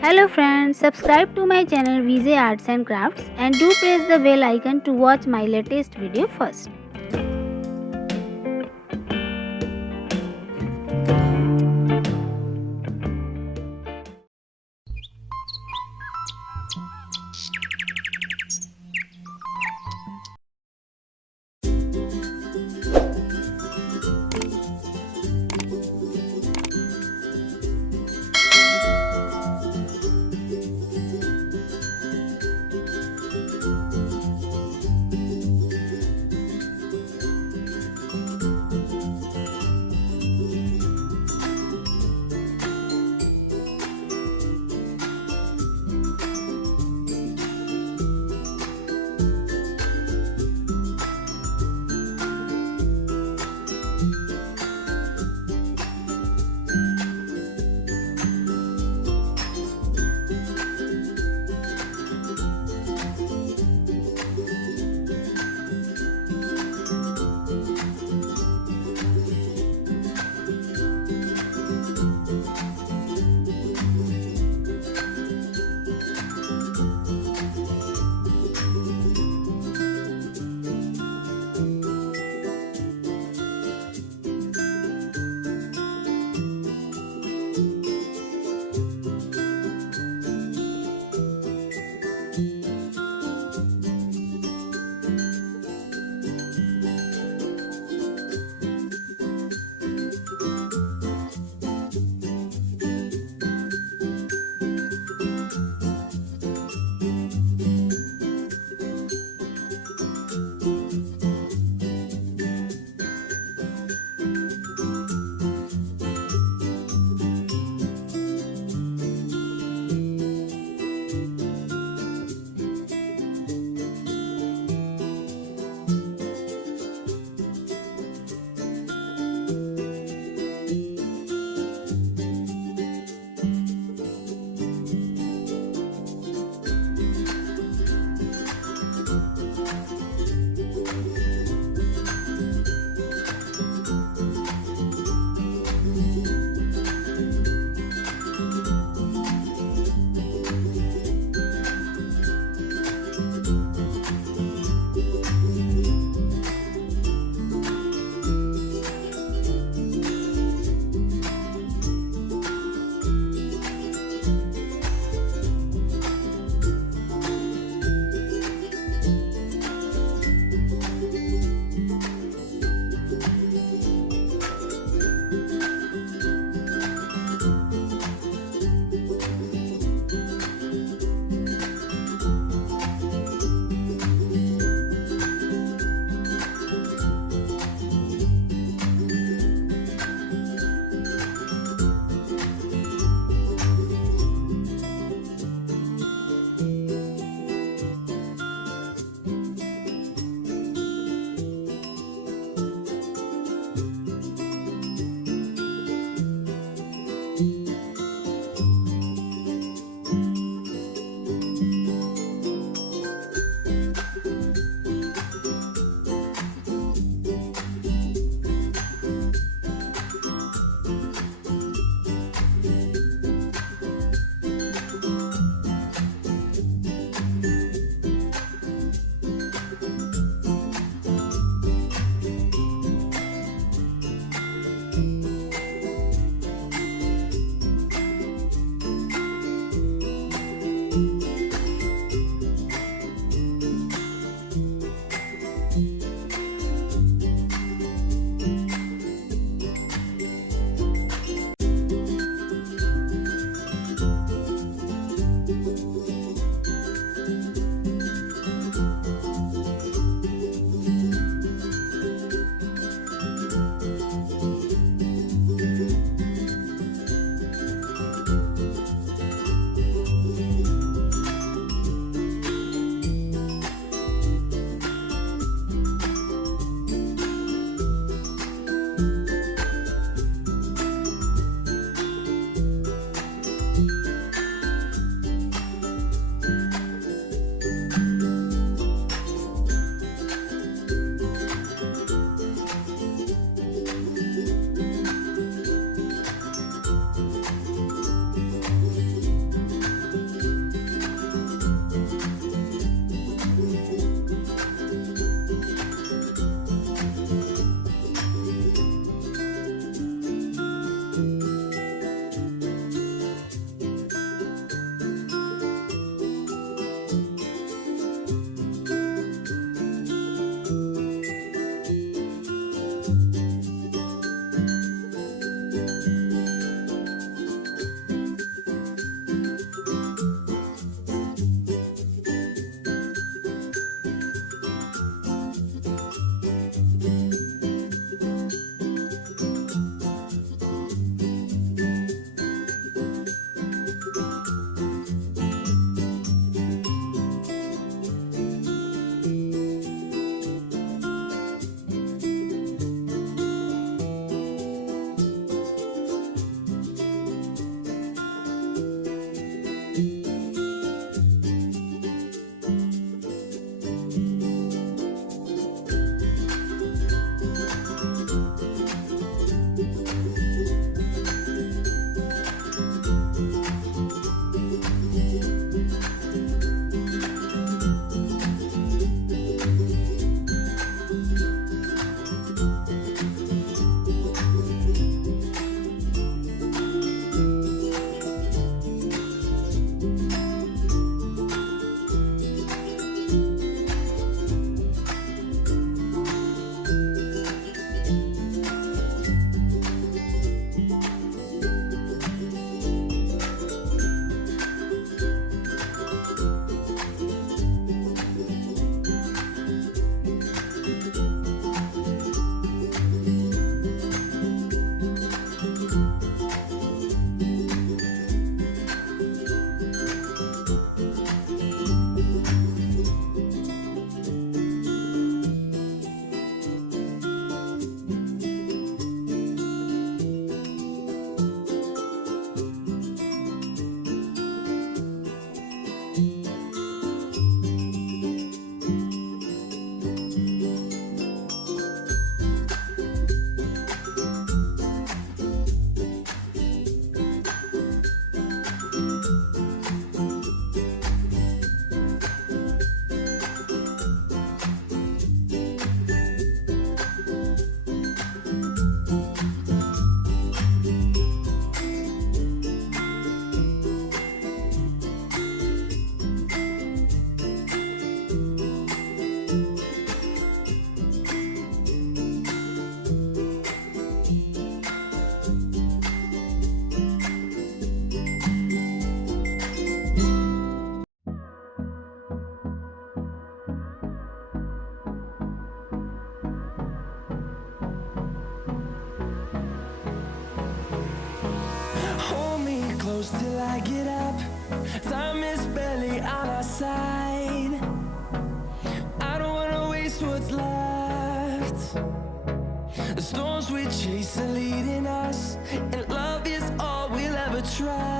Hello friends, subscribe to my channel VJ Arts and Crafts and do press the bell icon to watch my latest video first.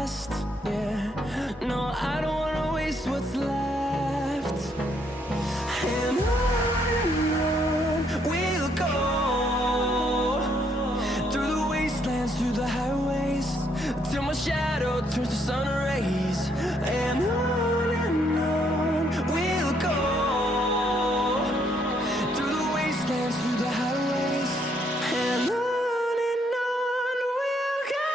past. Yeah, no, I don't wanna waste what's left. And on we'll go, through the wastelands, through the highways, till my shadow turns to sun rays. And on we'll go, through the wastelands, through the highways, and on we'll go.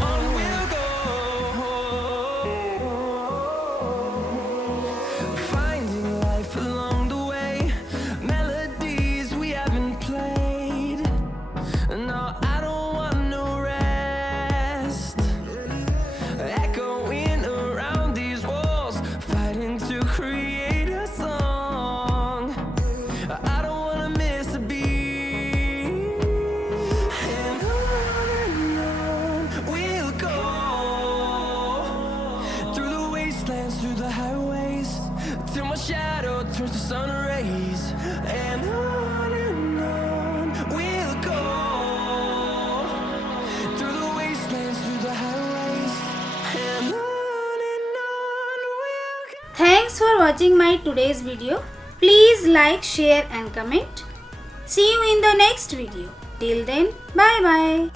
On we'll go, finding life along the way, melodies we haven't played. No, I don't want no rest, echoing around these walls, fighting to create a song. I don't wanna miss a beat. And on we'll go, through the wastelands, through the highways, till my shadow turns to sun rays. And on we'll go, through the wastelands, through the highways, and on we'll go. Thanks for watching my today's video. Please like, share and comment. See you in the next video. Till then, bye bye.